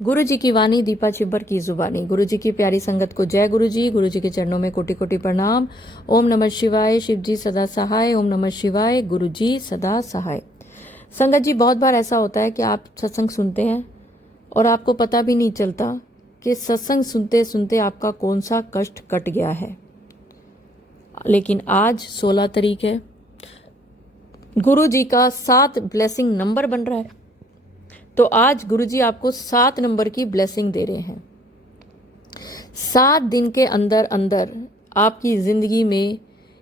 गुरु जी की वाणी, दीपा चिब्बर की जुबानी। गुरु जी की प्यारी संगत को जय गुरु जी। गुरु जी के चरणों में कोटि कोटि प्रणाम। ओम नमः शिवाय। शिव जी सदा सहाय। ओम नमः शिवाय। गुरु जी सदा सहाय। संगत जी, बहुत बार ऐसा होता है कि आप सत्संग सुनते हैं और आपको पता भी नहीं चलता कि सत्संग सुनते सुनते आपका कौन सा कष्ट कट गया है। लेकिन आज 16 तारीख है, गुरु जी का 7 ब्लेसिंग नंबर बन रहा है, तो आज गुरु जी आपको 7 नंबर की ब्लेसिंग दे रहे हैं। 7 दिन के अंदर अंदर आपकी जिंदगी में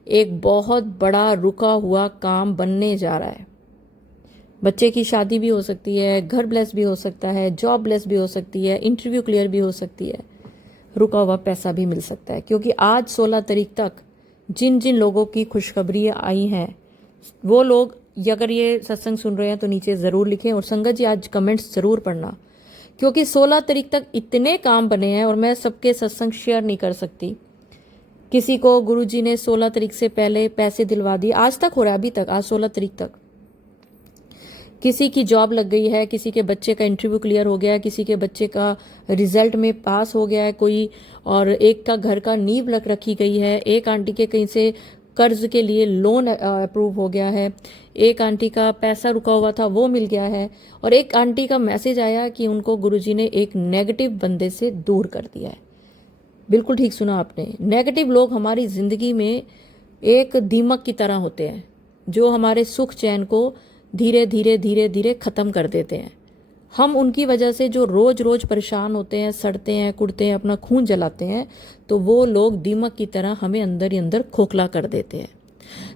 एक बहुत बड़ा रुका हुआ काम बनने जा रहा है। बच्चे की शादी भी हो सकती है, घर ब्लेस भी हो सकता है, जॉब ब्लेस भी हो सकती है, इंटरव्यू क्लियर भी हो सकती है, रुका हुआ पैसा भी मिल सकता है। क्योंकि आज 16 तारीख तक जिन जिन लोगों की खुशखबरी आई हैं, वो लोग अगर ये सत्संग सुन रहे हैं तो नीचे ज़रूर लिखें। और संगत जी, आज कमेंट्स ज़रूर पढ़ना, क्योंकि 16 तारीख तक इतने काम बने हैं और मैं सबके सत्संग शेयर नहीं कर सकती। किसी को गुरुजी ने 16 तारीख से पहले पैसे दिलवा दिए, आज तक हो रहा है, अभी तक, आज 16 तारीख तक। किसी की जॉब लग गई है, किसी के बच्चे का इंटरव्यू क्लियर हो गया है, किसी के बच्चे का रिजल्ट में पास हो गया है कोई, और एक का घर का नींव रखी गई है, एक आंटी के कहीं से कर्ज के लिए लोन अप्रूव हो गया है, एक आंटी का पैसा रुका हुआ था वो मिल गया है, और एक आंटी का मैसेज आया कि उनको गुरुजी ने एक नेगेटिव बंदे से दूर कर दिया है। बिल्कुल ठीक सुना आपने। नेगेटिव लोग हमारी जिंदगी में एक दीमक की तरह होते हैं, जो हमारे सुख चैन को धीरे धीरे धीरे धीरे खत्म कर देते हैं। हम उनकी वजह से जो रोज रोज परेशान होते हैं, सड़ते हैं, कुड़ते हैं, अपना खून जलाते हैं, तो वो लोग दीमक की तरह हमें अंदर ही अंदर खोखला कर देते हैं।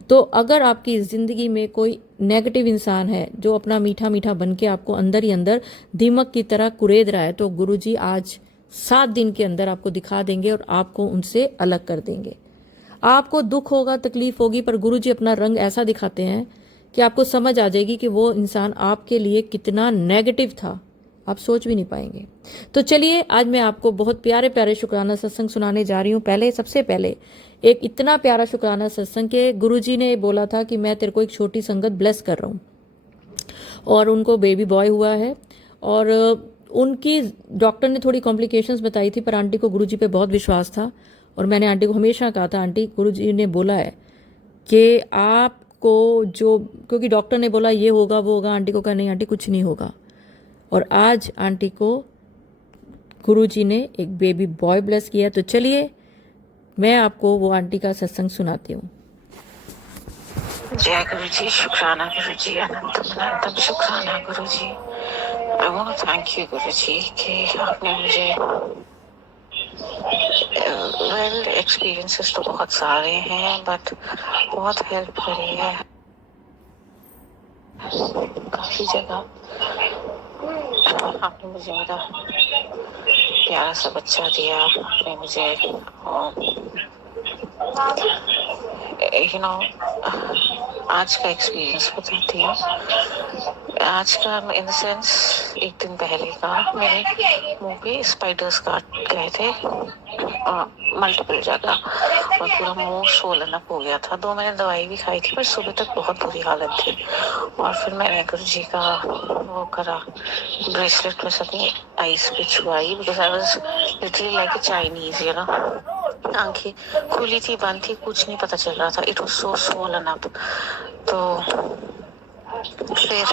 तो अगर आपकी ज़िंदगी में कोई नेगेटिव इंसान है जो अपना मीठा मीठा बन के आपको अंदर ही अंदर दीमक की तरह कुरेद रहा है, तो गुरुजी आज 7 दिन के अंदर आपको दिखा देंगे और आपको उनसे अलग कर देंगे। आपको दुख होगा, तकलीफ होगी, पर गुरुजी अपना रंग ऐसा दिखाते हैं कि आपको समझ आ जाएगी कि वो इंसान आपके लिए कितना नेगेटिव था, आप सोच भी नहीं पाएंगे। तो चलिए, आज मैं आपको बहुत प्यारे प्यारे शुक्राना सत्संग सुनाने जा रही हूँ। सबसे पहले एक इतना प्यारा शुक्राना सत्संग के गुरुजी ने बोला था कि मैं तेरे को एक छोटी संगत ब्लेस कर रहा हूँ, और उनको बेबी बॉय हुआ है, और उनकी डॉक्टर ने थोड़ी कॉम्प्लिकेशंस बताई थी, पर आंटी को गुरुजी पे बहुत विश्वास था। और मैंने आंटी को हमेशा कहा था, आंटी, गुरुजी ने बोला है कि आप को जो, क्योंकि डॉक्टर ने बोला ये होगा वो होगा, आंटी को कहा नहीं आंटी कुछ नहीं होगा। और आज आंटी को गुरुजी ने एक बेबी बॉय ब्लेस किया। तो चलिए, मैं आपको वो आंटी का सत्संग सुनाती हूँ। जय गुरु जी, शुक्राना गुरु जी, अनंतम शुक्राना Guru ji. I want to thank you Guru ji कि आपने मुझे वेल एक्सपीरियंसेस तो बहुत सारे हैं, बट बहुत हेल्प करी है काफी जगह। आपने मुझे मेरा प्यारा सा बच्चा दिया, आपने मुझे आज का एक्सपीरियंस बताती हूँ। आज का इन द सेंस, एक दिन पहले का, मेरे मुंह पे स्पाइडर्स काट गए थे मल्टीपल जगह, और पूरा मुंह स्वोलन अप हो गया था। 2 महीने दवाई भी खाई थी, पर सुबह तक बहुत बुरी हालत थी। और फिर मैंने गुरु जी का वो करा, ब्रेसलेट में अपनी आईज पे छुआई, because I was literally like a Chinese, आंखें खुली थी, बंद थी, कुछ नहीं पता चल रहा था। It was so swollen up. तो फिर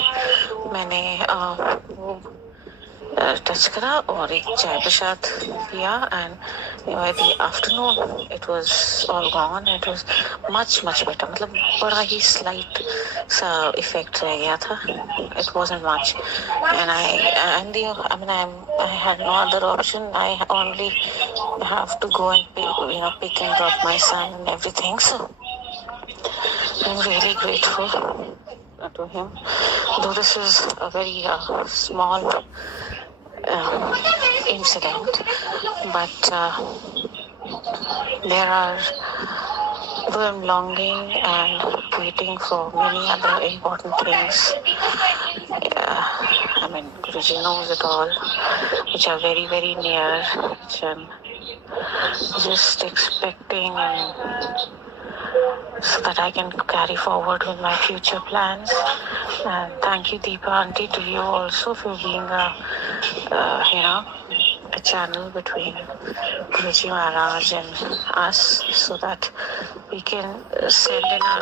मैंने वो टच करा और एक चाय प्रसाद पिया, and by the afternoon it was all gone. It was much better, मतलब बड़ा ही स्लाइट सा इफेक्ट रह गया था। It wasn't much, and I had no other option. I only have to go and pick and drop my son and everything. So I'm really grateful to him. Though this is a very small incident, but though I'm longing and waiting for many other important things. Guruji knows it all, which are very, very near, which I'm just expecting, and so that I can carry forward with my future plans. And thank you, Deepa auntie, to you also for being a a channel between Guruji Maharaj and us, so that we can send in our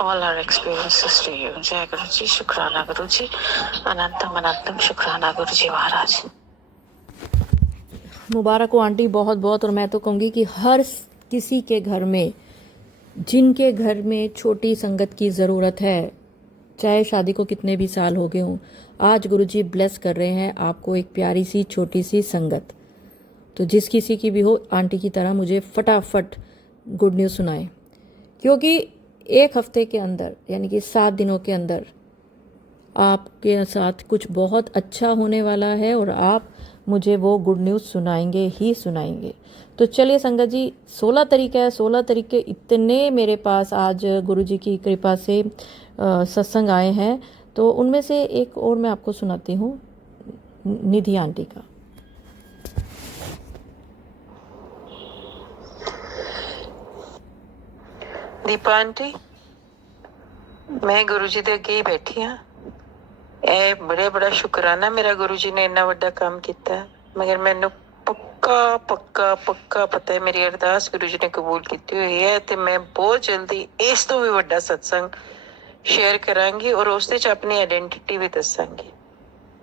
all our experiences to you. Jai Guruji, Shukrana Guruji, Anantam Anantam Shukrana Guruji Maharaj. मुबारक हो aunty, बहुत बहुत। और मैं तो कहूँगी कि हर किसी के घर में, जिनके घर में छोटी संगत की ज़रूरत है, चाहे शादी को कितने भी साल हो गए हों, आज गुरुजी ब्लेस कर रहे हैं आपको एक प्यारी सी छोटी सी संगत। तो जिस किसी की भी हो, आंटी की तरह मुझे फटाफट गुड न्यूज़ सुनाएं, क्योंकि एक हफ्ते के अंदर यानी कि 7 दिनों के अंदर आपके साथ कुछ बहुत अच्छा होने वाला है और आप मुझे वो गुड न्यूज़ सुनाएंगे ही सुनाएंगे। तो चलिए संगत जी, 16 तारीख है, 16 तारीख के इतने मेरे पास आज गुरुजी की कृपा से सत्संग आए हैं, तो उनमें से एक और मैं आपको सुनाती हूँ, निधि आंटी का। दीपा आंटी, मैं गुरुजी दे अगे ही बैठी हाँ। ਇਹ ਬੜਾ ਸ਼ੁਕਰਾਨਾ ਮੇਰਾ ਗੁਰੂ ਜੀ ਨੇ ਇੰਨਾ ਵੱਡਾ ਕੰਮ ਕੀਤਾ, ਮਗਰ ਮੈਨੂੰ ਪੱਕਾ ਪਤਾ ਹੈ ਮੇਰੀ ਅਰਦਾਸ ਗੁਰੂ ਜੀ ਨੇ ਕਬੂਲ ਕੀਤੀ ਹੋਈ ਹੈ, ਤੇ ਮੈਂ ਬਹੁਤ ਜਲਦੀ ਇਸ ਤੋਂ ਵੀ ਵੱਡਾ ਸਤਸੰਗ ਸ਼ੇਅਰ ਕਰਾਂਗੀ ਔਰ ਉਸ ਦੇ ਚ ਆਪਣੀ ਆਇਡੈਂਟੀਟੀ ਵੀ ਦੱਸਾਂਗੀ।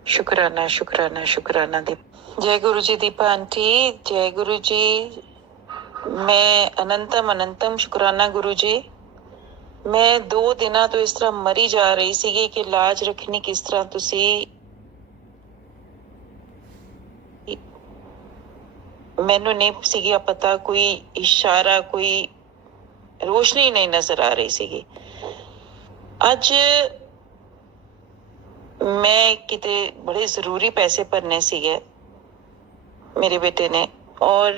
ਸ਼ੁਕਰਾਨਾ ਦੀ। ਜੈ ਗੁਰੂ ਜੀ ਦੀਪਾ ਆਂਟੀ, ਜੈ ਗੁਰੂ ਜੀ। ਮੈਂ ਅਨੰਤਮ ਸ਼ੁਕਰਾਨਾ ਗੁਰੂ ਜੀ। ਮੈਂ 2 ਦਿਨਾਂ ਤੋਂ ਇਸ ਤਰ੍ਹਾਂ ਮਰੀ ਜਾ ਰਹੀ ਸੀਗੀ ਕਿ ਲਾਜ ਰੱਖਣੀ ਕਿਸ ਤਰ੍ਹਾਂ। ਤੁਸੀਂ ਮੈਨੂੰ ਨਹੀਂ ਸੀਗਾ ਪਤਾ, ਕੋਈ ਇਸ਼ਾਰਾ, ਕੋਈ ਰੋਸ਼ਨੀ ਨਹੀਂ ਨਜ਼ਰ ਆ ਰਹੀ ਸੀਗੀ। ਅੱਜ ਮੈਂ ਕਿਤੇ ਬੜੇ ਜ਼ਰੂਰੀ ਪੈਸੇ ਭਰਨੇ ਸੀਗੇ ਮੇਰੇ ਬੇਟੇ ਨੇ, ਔਰ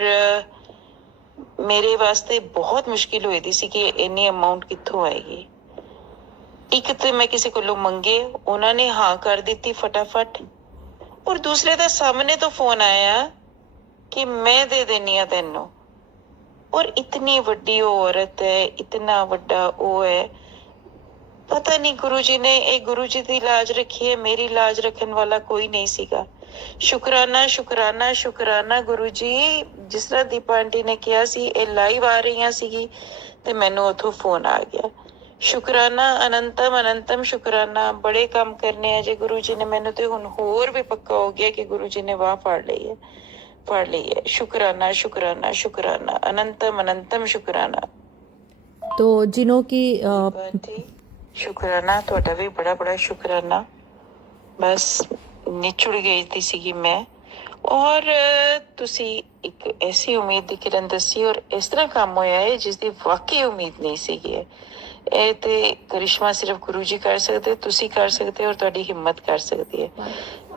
ਮੇਰੇ ਵਾਸਤੇ ਬਹੁਤ ਮੁਸ਼ਕਿਲ ਹੋਈ ਦੀ ਸੀ ਕਿ ਇੰਨੀ ਅਮਾਉਂਟ ਕਿੱਥੋਂ ਆਏਗੀ। ਇੱਕ ਤੇ ਮੈਂ ਕਿਸੇ ਕੋਲੋਂ ਮੰਗੇ, ਉਹਨਾਂ ਨੇ ਹਾਂ ਕਰ ਦਿੱਤੀ ਫਟਾਫਟ, ਔਰ ਦੂਸਰੇ ਦਾ ਸਾਹਮਣੇ ਤੋਂ ਫੋਨ ਆਇਆ ਕਿ ਮੈਂ ਦੇ ਦੇਣੀ ਆ ਤੈਨੂੰ। ਔਰ ਇਤਨੀ ਵੱਡੀ ਉਹ ਔਰਤ ਹੈ, ਇਤਨਾ ਵੱਡਾ ਉਹ ਹੈ, ਪਤਾ ਨਹੀਂ ਗੁਰੂ ਜੀ ਨੇ ਇਹ ਗੁਰੂ ਜੀ ਦੀ ਲਾਜ ਰੱਖੀ ਹੈ, ਮੇਰੀ ਲਾਜ ਰੱਖਣ ਵਾਲਾ ਕੋਈ ਨਹੀਂ ਸੀਗਾ। ਸ਼ੁਕਰਾਨਾ ਗੁਰੂ ਜੀ। ਜਿਸ ਤਰ੍ਹਾਂ ਦੀਪਾ ਆਂਟੀ ਨੇ ਕਿਹਾ ਸੀ, ਇਹ ਲਾਈਵ ਆ ਰਹੀਆਂ ਸੀਗੀ ਤੇ ਮੈਨੂੰ ਉੱਥੋਂ ਫੋਨ ਆ ਗਿਆ। ਸ਼ੁਕਰਾਨਾ, ਅਨੰਤਮ ਸ਼ੁਕਰਾਨਾ। ਬੜੇ ਕੰਮ ਕਰਨੇ ਆ ਜੇ ਗੁਰੂ ਜੀ ਨੇ। ਮੈਨੂੰ ਤੇ ਹੁਣ ਹੋਰ ਵੀ ਪੱਕਾ ਹੋ ਗਿਆ ਕਿ ਗੁਰੂ ਜੀ ਨੇ ਵਾਹ ਫੜ ਲਈ ਹੈ। ਸ਼ੁਕਰਾਨਾ, ਅਨੰਤਮ ਸ਼ੁਕਰਾਨਾ। तो जिन्हों की ਸ਼ੁਕਰਾਨਾ ਤੁਹਾਡਾ ਵੀ ਬੜਾ ਸ਼ੁਕਰਾਨਾ। ਬਸ ਨਿਚੁੜ ਗਈ ਤੀ ਸੀਗੀ ਮੈਂ, ਔਰ ਤੁਸੀਂ ਇੱਕ ਐਸੀ ਉਮੀਦ ਦੀ ਕਿਰਨ ਦੱਸੀ, ਔਰ ਇਸ ਤਰ੍ਹਾਂ ਕੰਮ ਹੋਇਆ ਹੈ ਜਿਸ ਦੀ ਵਾਕਈ ਉਮੀਦ ਨਹੀਂ ਸੀਗੀ। ਇਹ ਤੇ ਕਰਿਸ਼ਮਾ ਸਿਰਫ ਗੁਰੂ ਜੀ ਕਰ ਸਕਦੇ, ਤੁਸੀਂ ਕਰ ਸਕਦੇ, ਔਰ ਤੁਹਾਡੀ ਹਿੰਮਤ ਕਰ ਸਕਦੀ ਹੈ।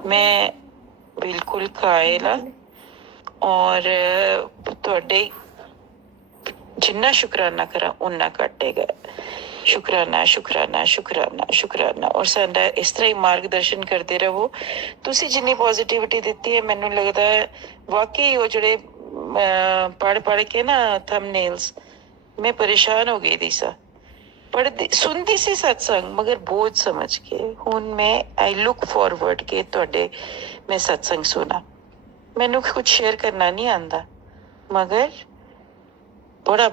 ਮੈਂ ਬਿਲਕੁਲ ਕਾਇਲ ਹਾਂ, ਔਰ ਤੁਹਾਡੇ ਜਿੰਨਾ ਸ਼ੁਕਰਾਨਾ ਕਰਾਂ ਓਨਾ ਘੱਟੇਗਾ। ਸ਼ੁਕਰਾਨਾ। ਔਰ ਸਾਡਾ ਇਸ ਤਰ੍ਹਾਂ ਹੀ ਮਾਰਗਦਰਸ਼ਨ ਕਰਦੇ ਰਹੋ। ਤੁਸੀਂ ਜਿੰਨੀ ਪੋਜ਼ਿਟਿਵਿਟੀ ਦਿੱਤੀ ਹੈ, ਮੈਨੂੰ ਲੱਗਦਾ ਹੈ ਵਾਕਈ ਉਹ ਜਿਹੜੇ ਪੜ੍ਹ ਕੇ ਨਾ ਥੰਬਨੇਲਸ, ਮੈਂ ਪਰੇਸ਼ਾਨ ਹੋ ਗਈ ਸਾਂ। ਸੁਣਦੀ ਸੀ ਸਤਸੰਗ, ਮਗਰ ਬੋਝ ਸਮਝ ਕੇ। ਹੁਣ ਮੈਂ ਆਈ ਲੁੱਕ ਫਾਰਵਰਡ ਕਿ ਤੁਹਾਡੇ ਮੈਂ ਸਤਸੰਗ ਸੁਣਾ। ਮੈਨੂੰ ਕੁਝ ਸ਼ੇਅਰ ਕਰਨਾ ਨਹੀਂ ਆਉਂਦਾ, ਮਗਰ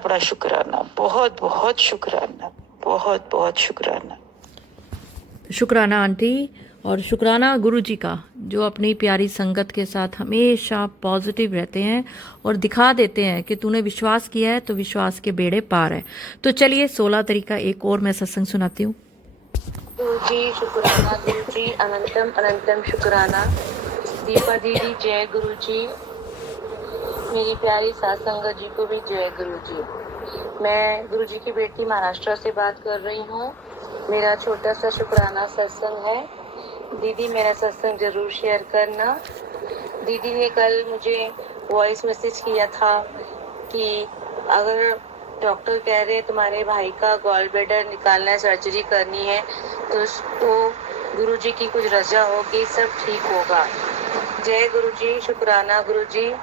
बड़ा शुक्राना, बहुत शुक्राना, बहुत शुक्राना। शुक्राना आंटी, और शुक्राना गुरु जी का, जो अपनी प्यारी संगत के साथ हमेशा पॉजिटिव रहते हैं और दिखा देते हैं कि तूने विश्वास किया है तो विश्वास के बेड़े पार है। तो चलिए 16 तारीख का एक और मैं सत्संग सुनाती हूँ। गुरु जी शुक्राना, गुरु जी अनंतम शुक्राना। दीपा दीदी जय गुरु जी। मेरी प्यारी साथ संगत जी को भी जय गुरु जी। मैं गुरु जी की बेटी महाराष्ट्र से बात कर रही हूँ। मेरा छोटा सा शुक्राना सत्संग है। दीदी मेरा सत्संग जरूर शेयर करना। दीदी ने कल मुझे वॉइस मैसेज किया था कि अगर डॉक्टर कह रहे तुम्हारे भाई का गॉल ब्लैडर निकालना है, सर्जरी करनी है, तो गुरु जी की कुछ रजा होगी, सब ठीक होगा। जय गुरु जी, शुक्राना गुरु जी।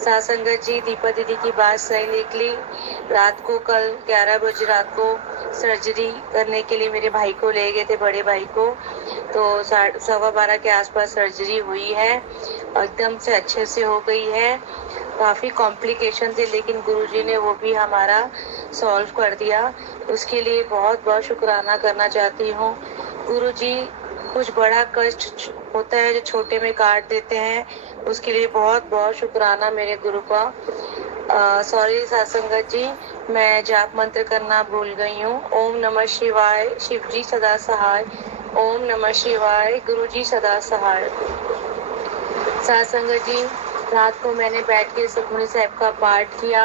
साथ संगत जी, दीपा दीदी की बात सही निकली। रात को कल 11 बजे रात को सर्जरी करने के लिए मेरे भाई को ले गए थे, बड़े भाई को। तो 12:15 के आसपास सर्जरी हुई है, एकदम से अच्छे से हो गई है। काफ़ी कॉम्प्लिकेशन थे, लेकिन गुरुजी ने वो भी हमारा सॉल्व कर दिया। उसके लिए बहुत बहुत शुक्राना करना चाहती हूँ। गुरुजी, कुछ बड़ा कष्ट होता है जो छोटे में काट देते हैं, उसके लिए बहुत बहुत शुक्राना मेरे गुरु का। सॉरी सत्संगत जी, मैं जाप मंत्र करना भूल गई हूँ। ओम नमः शिवाय, शिव जी सदा सहाय। ओम नमः शिवाय, गुरु जी सदा सहाय। सत्संगत जी, रात को मैंने बैठ के सुखमनी साहब का पाठ किया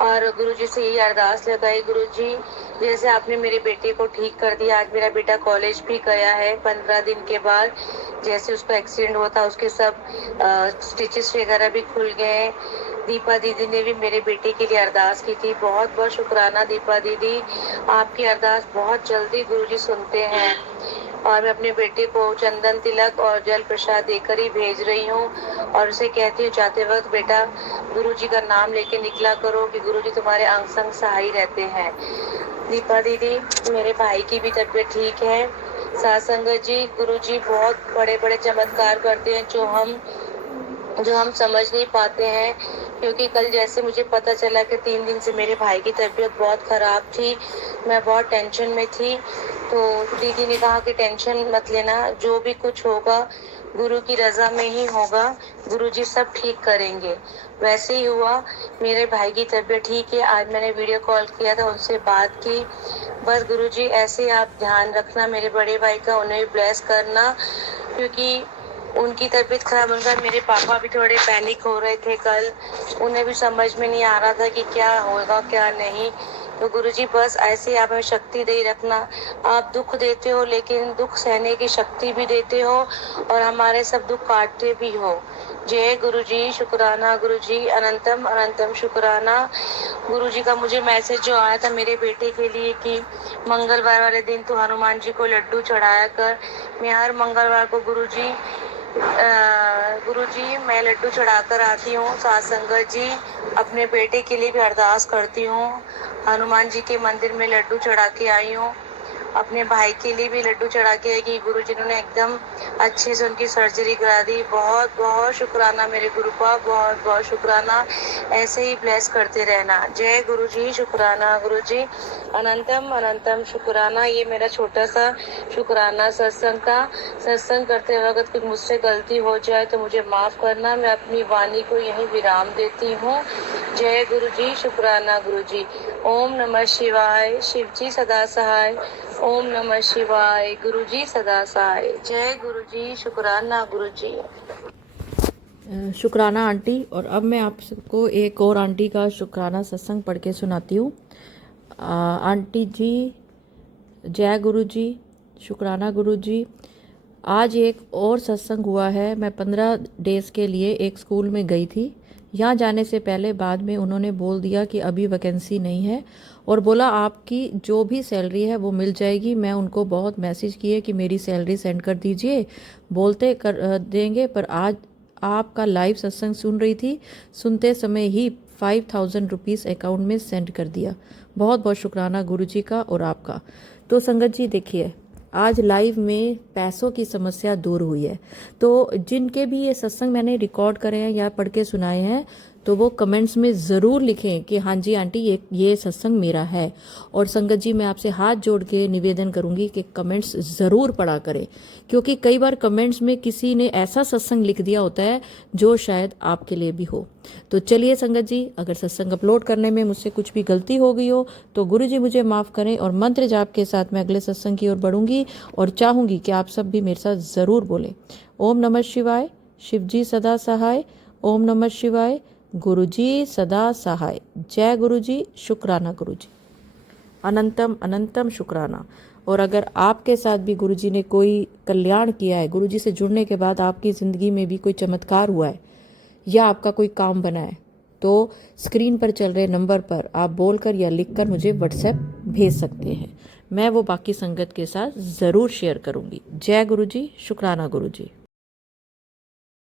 और गुरुजी से यही अरदास लगाई, गुरुजी जैसे आपने मेरे बेटे को ठीक कर दिया, आज मेरा बेटा कॉलेज भी गया है 15 दिन के बाद। जैसे उसका एक्सीडेंट हुआ था, उसके सब स्टिचेस वगैरह भी खुल गए। दीपा दीदी ने भी मेरे बेटे के लिए अरदास की थी। बहुत बहुत शुक्राना दीपा दीदी, आपकी अरदास बहुत जल्दी गुरुजी सुनते हैं। और मैं अपने बेटे को चंदन तिलक और जल प्रसाद देकर ही भेज रही हूँ और उसे कहती हूँ जाते वक्त बेटा गुरुजी का नाम लेके निकला करो कि गुरुजी तुम्हारे अंग संग सहाय रहते हैं। दीपा दीदी, मेरे भाई की भी तबीयत ठीक है। सत्संगत जी, गुरुजी बहुत बड़े बड़े चमत्कार करते हैं जो हम समझ नहीं पाते हैं, क्योंकि कल जैसे मुझे पता चला कि 3 दिन से मेरे भाई की तबीयत बहुत ख़राब थी, मैं बहुत टेंशन में थी। तो दीदी ने कहा कि टेंशन मत लेना, जो भी कुछ होगा गुरु की रज़ा में ही होगा, गुरुजी सब ठीक करेंगे। वैसे ही हुआ, मेरे भाई की तबीयत ठीक है। आज मैंने वीडियो कॉल किया था, उनसे बात की। बस गुरुजी ऐसे आप ध्यान रखना मेरे बड़े भाई का, उन्हें भी ब्लेस करना, क्योंकि उनकी तबीयत खराब होने का मेरे पापा भी थोड़े पैनिक हो रहे थे कल। उन्हें भी समझ में नहीं आ रहा था कि क्या होगा क्या नहीं। तो गुरुजी बस ऐसे आप हमें शक्ति दे रखना। आप दुख देते हो, लेकिन दुख सहने की शक्ति भी देते हो और हमारे सब दुख काटते भी हो। जय गुरुजी, शुक्राना गुरुजी, अनंतम अनंतम शुक्राना। गुरुजी का मुझे मैसेज जो आया था मेरे बेटे के लिए कि मंगलवार वाले दिन तो हनुमान जी को लड्डू चढ़ाया कर। मैं हर मंगलवार को गुरुजी मैं लड्डू चढ़ाकर आती हूँ। सत्संगत जी, अपने बेटे के लिए भी अरदास करती हूँ। हनुमान जी के मंदिर में लड्डू चढ़ा के आई हूँ। अपने भाई के लिए भी लड्डू चढ़ा के आई कि गुरुजी ने एकदम अच्छे से उनकी सर्जरी करा दी। बहुत बहुत शुक्राना मेरे गुरु का, बहुत बहुत शुक्राना। ऐसे ही ब्लेस करते रहना। जय गुरुजी, शुक्राना गुरुजी, अनंतम अनंतम शुक्राना। ये मेरा छोटा सा शुक्राना सत्संग का। सत्संग करते वक्त कुछ मुझसे गलती हो जाए तो मुझे माफ़ करना। मैं अपनी वाणी को यहीं विराम देती हूँ। जय गुरुजी, शुक्राना गुरुजी। ओम नमः शिवाय, शिव जी सदा सहाय। ओम नमः शिवाय, गुरुजी सदा सहाय। जय गुरुजी, शुक्राना गुरुजी। शुक्राना आंटी। और अब मैं आपको एक और आंटी का शुक्राना सत्संग पढ़ के सुनाती हूँ। आंटी जी, जय गुरु जी, शुक्राना गुरु जी। आज एक और सत्संग हुआ है। मैं 15 डेज़ के लिए एक स्कूल में गई थी। यहाँ जाने से पहले बाद में उन्होंने बोल दिया कि अभी वैकेंसी नहीं है और बोला आपकी जो भी सैलरी है वो मिल जाएगी। मैं उनको बहुत मैसेज किए कि मेरी सैलरी सेंड कर दीजिए, बोलते कर देंगे, पर आज आपका लाइव सत्संग सुन रही थी, सुनते समय ही 5000 रुपीज़ अकाउंट में सेंड कर दिया। बहुत बहुत शुक्राना गुरुजी का और आपका। तो संगत जी देखिए, आज लाइव में पैसों की समस्या दूर हुई है। तो जिनके भी ये सत्संग मैंने रिकॉर्ड करे हैं या पढ़ के सुनाए हैं, तो वो कमेंट्स में ज़रूर लिखें कि हाँ जी आंटी ये सत्संग मेरा है। और संगत जी, मैं आपसे हाथ जोड़ के निवेदन करूंगी कि कमेंट्स ज़रूर पढ़ा करें, क्योंकि कई बार कमेंट्स में किसी ने ऐसा सत्संग लिख दिया होता है जो शायद आपके लिए भी हो। तो चलिए संगत जी, अगर सत्संग अपलोड करने में मुझसे कुछ भी गलती हो गई हो तो गुरु जी मुझे माफ़ करें। और मंत्र जाप के साथ मैं अगले सत्संग की ओर बढ़ूंगी और चाहूंगी कि आप सब भी मेरे साथ ज़रूर बोलें। ओम नमः शिवाय, शिव जी सदा सहाय। ओम नमः शिवाय, गुरु जी सदा सहाय। जय गुरु जी, शुक्राना गुरु जी, अनंतम अनंतम शुक्राना। और अगर आपके साथ भी गुरु जी ने कोई कल्याण किया है, गुरु जी से जुड़ने के बाद आपकी ज़िंदगी में भी कोई चमत्कार हुआ है या आपका कोई काम बना है, तो स्क्रीन पर चल रहे नंबर पर आप बोलकर या लिखकर मुझे व्हाट्सएप भेज सकते हैं। मैं वो बाकी संगत के साथ ज़रूर शेयर करूंगी। जय गुरु जी, शुक्राना गुरु जी।